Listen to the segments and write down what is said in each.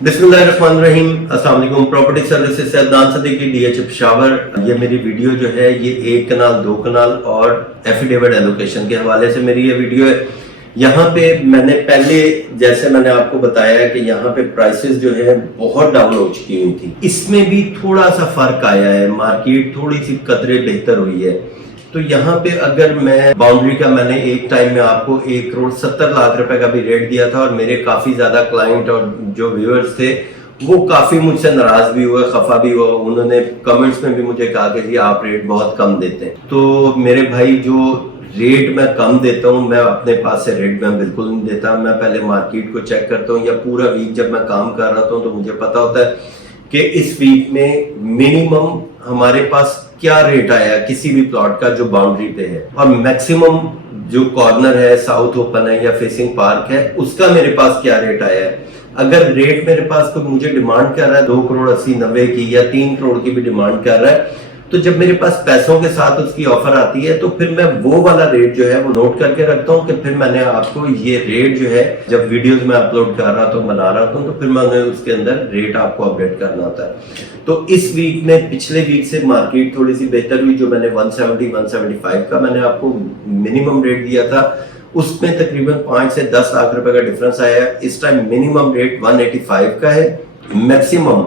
बिस्मिल्लाहिर्रहमानिर्रहीम। अस्सलाम वालेकुम। प्रॉपर्टी सर्विसेज से अदनान सदीकी, डीएच पेशावर। ये मेरी वीडियो जो है ये 1 कनाल 2 कनाल और एफिडेविट एलोकेशन के हवाले से मेरी ये वीडियो है। यहाँ पे मैंने पहले जैसे मैंने आपको बताया है कि यहाँ पे प्राइसेस जो है बहुत डाउन हो चुकी हुई थी। इसमें भी थोड़ा सा फर्क आया है, मार्केट थोड़ी सी कदरे बेहतर हुई है। तो यहाँ पे अगर मैं बाउंड्री का मैंने एक टाइम में आपको 1,70,00,000 रुपए का भी रेट दिया था और मेरे काफी ज्यादा क्लाइंट और जो व्यूअर्स थे वो काफी मुझसे नाराज भी हुए, खफा भी हुआ। उन्होंने कमेंट्स में भी मुझे कहा कि जी आप रेट बहुत कम देते हैं। तो मेरे भाई, जो रेट मैं कम देता हूँ, मैं अपने पास से रेट मैं बिल्कुल नहीं देता। मैं पहले मार्केट को चेक करता हूँ, या पूरा वीक जब मैं काम कर रहा हूँ तो मुझे पता होता है कि इस वीक में मिनिमम हमारे पास क्या रेट आया किसी भी प्लॉट का जो बाउंड्री पे है, और मैक्सिमम जो कॉर्नर है, साउथ ओपन है या फेसिंग पार्क है, उसका मेरे पास क्या रेट आया है। अगर रेट मेरे पास कोई मुझे डिमांड कर रहा है 2,80,90 की या 3 करोड़ की भी डिमांड कर रहा है, तो जब मेरे पास पैसों के साथ उसकी ऑफर आती है तो फिर मैं वो वाला रेट जो है वो नोट करके रखता हूँ कि फिर मैंने आपको ये रेट जो है जब वीडियोस में अपलोड कर रहा था, बना रहा था, तो फिर मैंने उसके अंदर रेट आपको अपडेट करना होता है। तो इस वीक में पिछले वीक से मार्केट थोड़ी सी बेहतर हुई। जो मैंने 170-175 का मैंने आपको मिनिमम रेट दिया था, उसमें तकरीबन 5 से 10 लाख रुपए का डिफरेंस आया है। इस टाइम मिनिमम रेट 185 का है। मैक्सिमम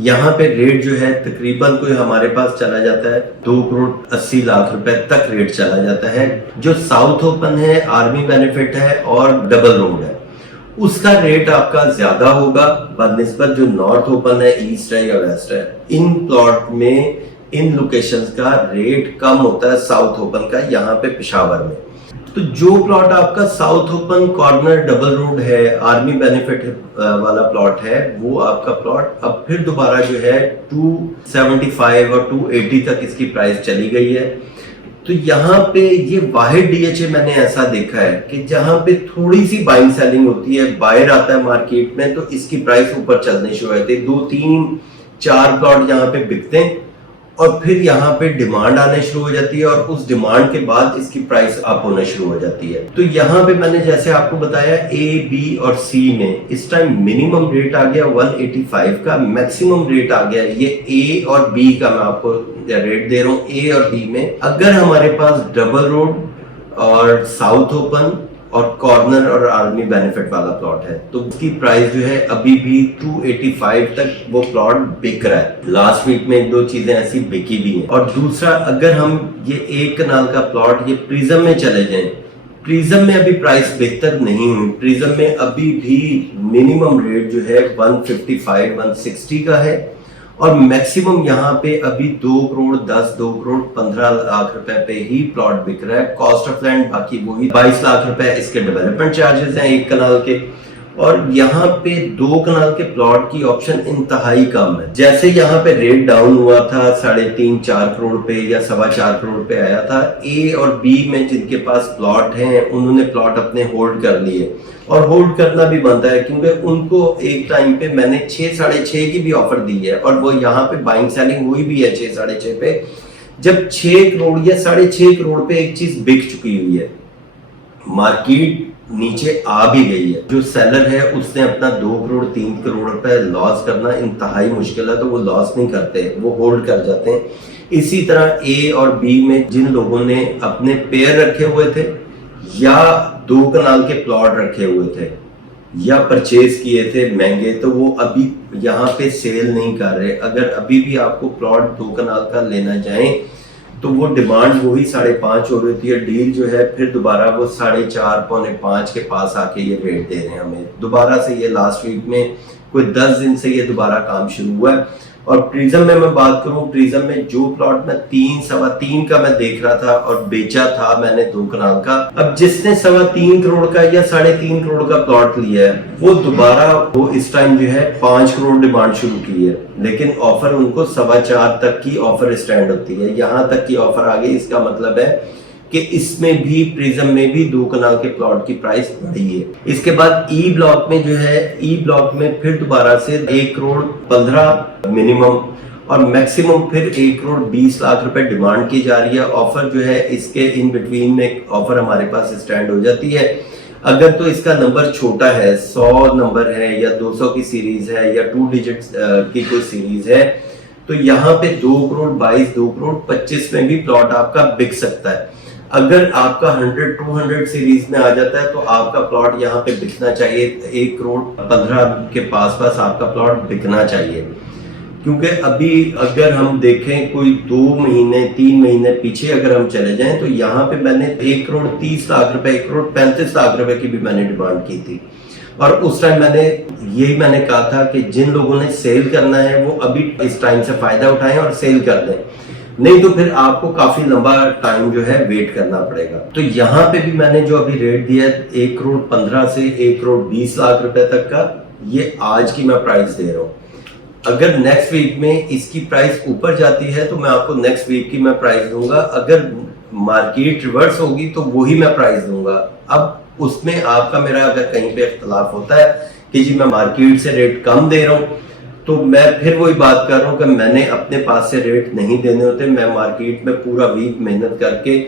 यहाँ पे रेट जो है तकरीबन कोई हमारे पास चला जाता है 2,80,00,000 रुपए तक रेट चला जाता है। जो साउथ ओपन है, आर्मी बेनिफिट है और डबल रोड है, उसका रेट आपका ज्यादा होगा बनिस्बत जो नॉर्थ ओपन है, ईस्ट है या वेस्ट है। इन प्लॉट में इन लोकेशंस का रेट कम होता है साउथ ओपन का, यहाँ पे पेशावर में। तो जो प्लॉट आपका south open corner double road है, आर्मी बेनिफिट वाला प्लॉट है, वो आपका प्लॉट अब फिर दोबारा जो है 275 और 280 तक इसकी प्राइस चली गई है। तो यहाँ पे ये वाहिद डीएचए मैंने ऐसा देखा है कि जहां पे थोड़ी सी बाइंग सेलिंग होती है, बायर आता है मार्केट में, तो इसकी प्राइस ऊपर चलने शुरू होती है। 2, 3, 4 प्लॉट यहाँ पे बिकते हैं और फिर यहाँ पे डिमांड आने शुरू हो जाती है और उस डिमांड के बाद इसकी प्राइस अप होना शुरू हो जाती है। तो यहाँ पे मैंने जैसे आपको बताया ए, बी और सी में इस टाइम मिनिमम रेट आ गया 185 का, मैक्सिमम रेट आ गया ये ए और बी का। मैं आपको रेट दे रहा हूँ ए और बी में। अगर हमारे पास डबल रोड और साउथ ओपन और कॉर्नर और आर्मी बेनिफिट वाला प्लॉट है तो उसकी प्राइस जो है अभी भी 285 तक वो प्लॉट बिक रहा है। लास्ट वीक में 1-2 चीजें ऐसी बिकी भी हैं। और दूसरा, अगर हम ये 1 कनाल का प्लॉट ये प्रिज्म में चले जाएं, प्रिज्म में अभी प्राइस बेहतर नहीं हुई। प्रिज्म में अभी भी मिनिमम रेट जो है 155-160 का है और मैक्सिमम यहाँ पे अभी 2,10,00,000 2,15,00,000 रुपए पे ही प्लॉट बिक रहा है। कॉस्ट ऑफ लैंड बाकी वही 22 लाख रुपए इसके डेवलपमेंट चार्जेस हैं 1 कनाल के। और यहाँ पे 2 कनाल के प्लॉट की ऑप्शन इंतहाई कम है। जैसे यहाँ पे रेट डाउन हुआ था 3.5-4 करोड़ पे या 4.25 करोड़ पे आया था, ए और बी में जिनके पास प्लॉट हैं उन्होंने प्लॉट अपने होल्ड कर लिए। और होल्ड करना भी बनता है क्योंकि उनको एक टाइम पे मैंने 6-6.5 की भी ऑफर दी है और वो यहाँ पे बाइंग सेलिंग हुई भी है 6-6.5 पे, जब 6 करोड़ या 6.5 करोड़ पे एक चीज बिक चुकी हुई है। मार्केट नीचे आ भी गई है। जो सेलर है उसने अपना 2 करोड़ 3 करोड़ रुपए लॉस करना इंतहाई मुश्किल है, तो वो लॉस नहीं करते, वो होल्ड कर जाते हैं। इसी तरह ए और बी में जिन लोगों ने अपने पेयर रखे हुए थे या 2 कनाल के प्लॉट रखे हुए थे या परचेज किए थे महंगे, तो वो अभी यहाँ पे सेल नहीं कर रहे। अगर अभी भी आपको प्लॉट 2 कनाल का लेना चाहें तो वो डिमांड वही 5.5 हो रही थी है। डील जो है फिर दोबारा वो 4.5-5 के पास आके ये रेट दे रहे हैं हमें दोबारा से। ये लास्ट वीक में कोई 10 दिन से ये दोबारा काम शुरू हुआ है। और प्रिज्म में मैं बात करूं, प्रिज्म में जो प्लॉट में 3-3.25 का मैं देख रहा था और बेचा था मैंने 2 कनाल का, अब जिसने 3.25 करोड़ का या 3.5 करोड़ का प्लॉट लिया है वो दोबारा वो इस टाइम जो है 5 करोड़ डिमांड शुरू की है, लेकिन ऑफर उनको 4.25 तक की ऑफर स्टैंड होती है। यहाँ तक की ऑफर आ गई। इसका मतलब है कि इसमें भी प्रिज्म में भी 2 कनाल के प्लॉट की प्राइस बढ़ी है। इसके बाद ई ब्लॉक में जो है, ई ब्लॉक में फिर दोबारा से 1 करोड़ 15 मिनिमम और मैक्सिमम फिर 1 करोड़ 20 लाख रुपए डिमांड की जा रही है। ऑफर जो है इसके इन बिटवीन में ऑफर हमारे पास स्टैंड हो जाती है। अगर तो इसका नंबर छोटा है, 100 नंबर है या 200 की सीरीज है या 2 डिजिट की कोई सीरीज है, तो यहाँ पे 2 करोड़ 22, 2 करोड़ 25 में भी प्लॉट आपका बिक सकता है। अगर आपका 100-200 सीरीज में आ जाता है तो आपका प्लॉट यहाँ पे बिकना चाहिए, 1 करोड़ 15 के पास आपका प्लॉट बिकना चाहिए। क्योंकि अभी अगर हम देखें कोई 2 महीने 3 महीने पीछे अगर हम चले जाएं तो यहाँ पे मैंने 1 करोड़ 30 लाख रुपए, 1 करोड़ 35 लाख रुपए की भी मैंने डिमांड की थी। और उस टाइम मैंने कहा था कि जिन लोगों ने सेल करना है वो अभी इस टाइम से फायदा उठाएं और सेल कर दें, नहीं तो फिर आपको काफी लंबा टाइम जो है वेट करना पड़ेगा। तो यहाँ पे भी मैंने जो अभी रेट दिया है 1 करोड़ 15 से 1 करोड़ 20 लाख रुपए तक का, ये आज की मैं प्राइस दे रहा हूँ। अगर नेक्स्ट वीक में इसकी प्राइस ऊपर जाती है तो मैं आपको नेक्स्ट वीक की मैं प्राइस दूंगा, अगर मार्केट रिवर्स होगी तो वही मैं प्राइस दूंगा। अब उसमें आपका मेरा अगर कहीं पे इख्तलाफ होता है कि जी मैं मार्केट से रेट कम दे रहा हूँ, तो मैं फिर वही बात कर रहा हूँ कि मैंने अपने पास से रेट नहीं देने होते, मैं मार्केट में पूरा वीक मेहनत करके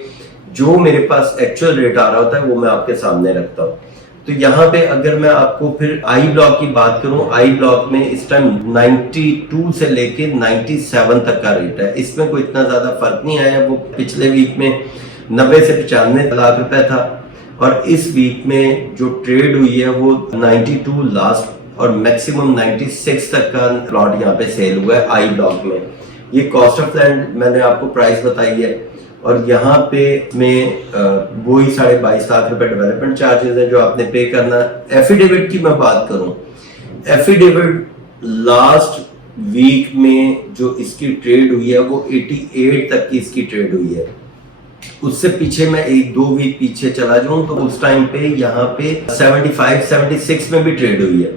जो मेरे पास एक्चुअल रेट आ रहा होता है वो मैं आपके सामने रखता हूँ। तो यहाँ पे अगर मैं आपको फिर आई ब्लॉक की बात करूं, आई ब्लॉक में इस टाइम 92 से लेके 97 तक का रेट है, इसमें कोई इतना ज्यादा फर्क नहीं आया। वो पिछले वीक में 90 से 95 लाख रुपए था और इस वीक में जो ट्रेड हुई है वो 92 लास्ट और मैक्सिमम 96 तक का प्लॉट यहाँ पे सेल हुआ है आई ब्लॉक में। ये कॉस्ट ऑफ लैंड मैंने आपको प्राइस बताई है और यहाँ पे में वही 22.5 लाख रुपए डेवलपमेंट चार्जेस है जो आपने पे करना। एफिडेविट की मैं बात करूं, एफिडेविट लास्ट वीक में जो इसकी ट्रेड हुई है वो 88 तक की इसकी ट्रेड हुई है। उससे पीछे मैं 1-2 वीक पीछे चला जाऊं तो उस टाइम पे यहाँ पे 75-76 में भी ट्रेड हुई है।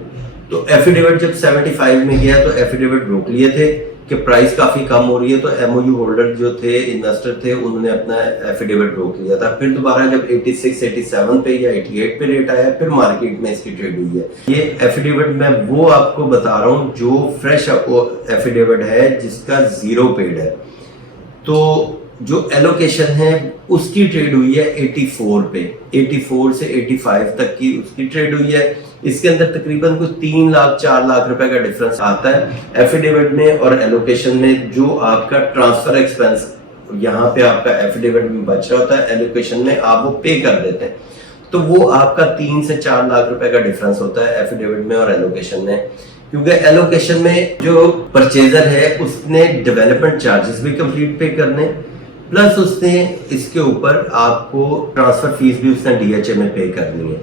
तो एफिडेविट जब 75 में गया तो एफिडेविट रोक लिए थे कि प्राइस काफी कम हो रही है, तो एमओयू होल्डर जो थे, इन्वेस्टर थे, उन्होंने अपना एफिडेविट रोक लिया था। फिर दोबारा जब 86-87 पे या 88 पे रेट आया फिर मार्केट में इसकी ट्रेड हुई है। ये एफिडेविट मैं वो आपको बता रहा हूँ जो फ्रेश एफिडेविट है जिसका 0 पेड है। तो जो एलोकेशन है उसकी ट्रेड हुई है 84 पे, 84 से 85 तक की उसकी ट्रेड हुई है। इसके अंदर तकरीबन कुछ 3 लाख 4 लाख रुपए का डिफरेंस आता है एफिडेविट में और एलोकेशन में। जो आपका ट्रांसफर एक्सपेंस यहाँ पे आपका एफिडेविट में बच रहा होता है, एलोकेशन में आप वो पे कर देते हैं, तो वो आपका 3 से 4 लाख रुपए का डिफरेंस होता है एफिडेविट में और एलोकेशन में। क्योंकि एलोकेशन में जो परचेजर है उसने डेवलपमेंट चार्जेस भी कंप्लीट पे करने, प्लस उसने इसके ऊपर आपको ट्रांसफर फीस भी उसने डीएचए में पे करनी है।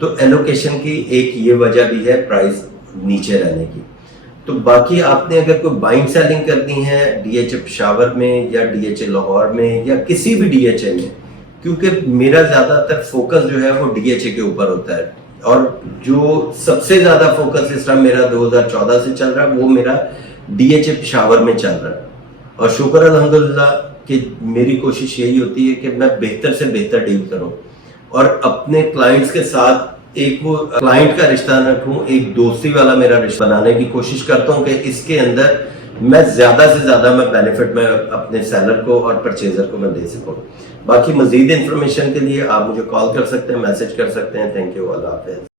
तो एलोकेशन की एक ये वजह भी है प्राइस नीचे रहने की। तो बाकी आपने अगर कोई बाइंग सेलिंग करनी है डीएचए पेशावर में या डीएचए लाहौर में या किसी भी डीएचए में, क्योंकि मेरा ज्यादातर फोकस जो है वो डीएचए के ऊपर होता है और जो सबसे ज्यादा फोकस इस टाइम मेरा 2014 से चल रहा है वो मेरा डीएचए पेशावर में चल रहा है। और शुक्र अल्हम्दुलिल्लाह कि मेरी कोशिश यही होती है कि मैं बेहतर से बेहतर डील करूं और अपने क्लाइंट्स के साथ एक वो क्लाइंट का रिश्ता रखूं, एक दोस्ती वाला मेरा रिश्ता बनाने की कोशिश करता हूं कि इसके अंदर मैं ज्यादा से ज्यादा मैं बेनिफिट में अपने सेलर को और परचेजर को मैं दे सकूं। बाकी मजीद इंफॉर्मेशन के लिए आप मुझे कॉल कर सकते हैं, मैसेज कर सकते हैं। Thank you, Allah Hafiz.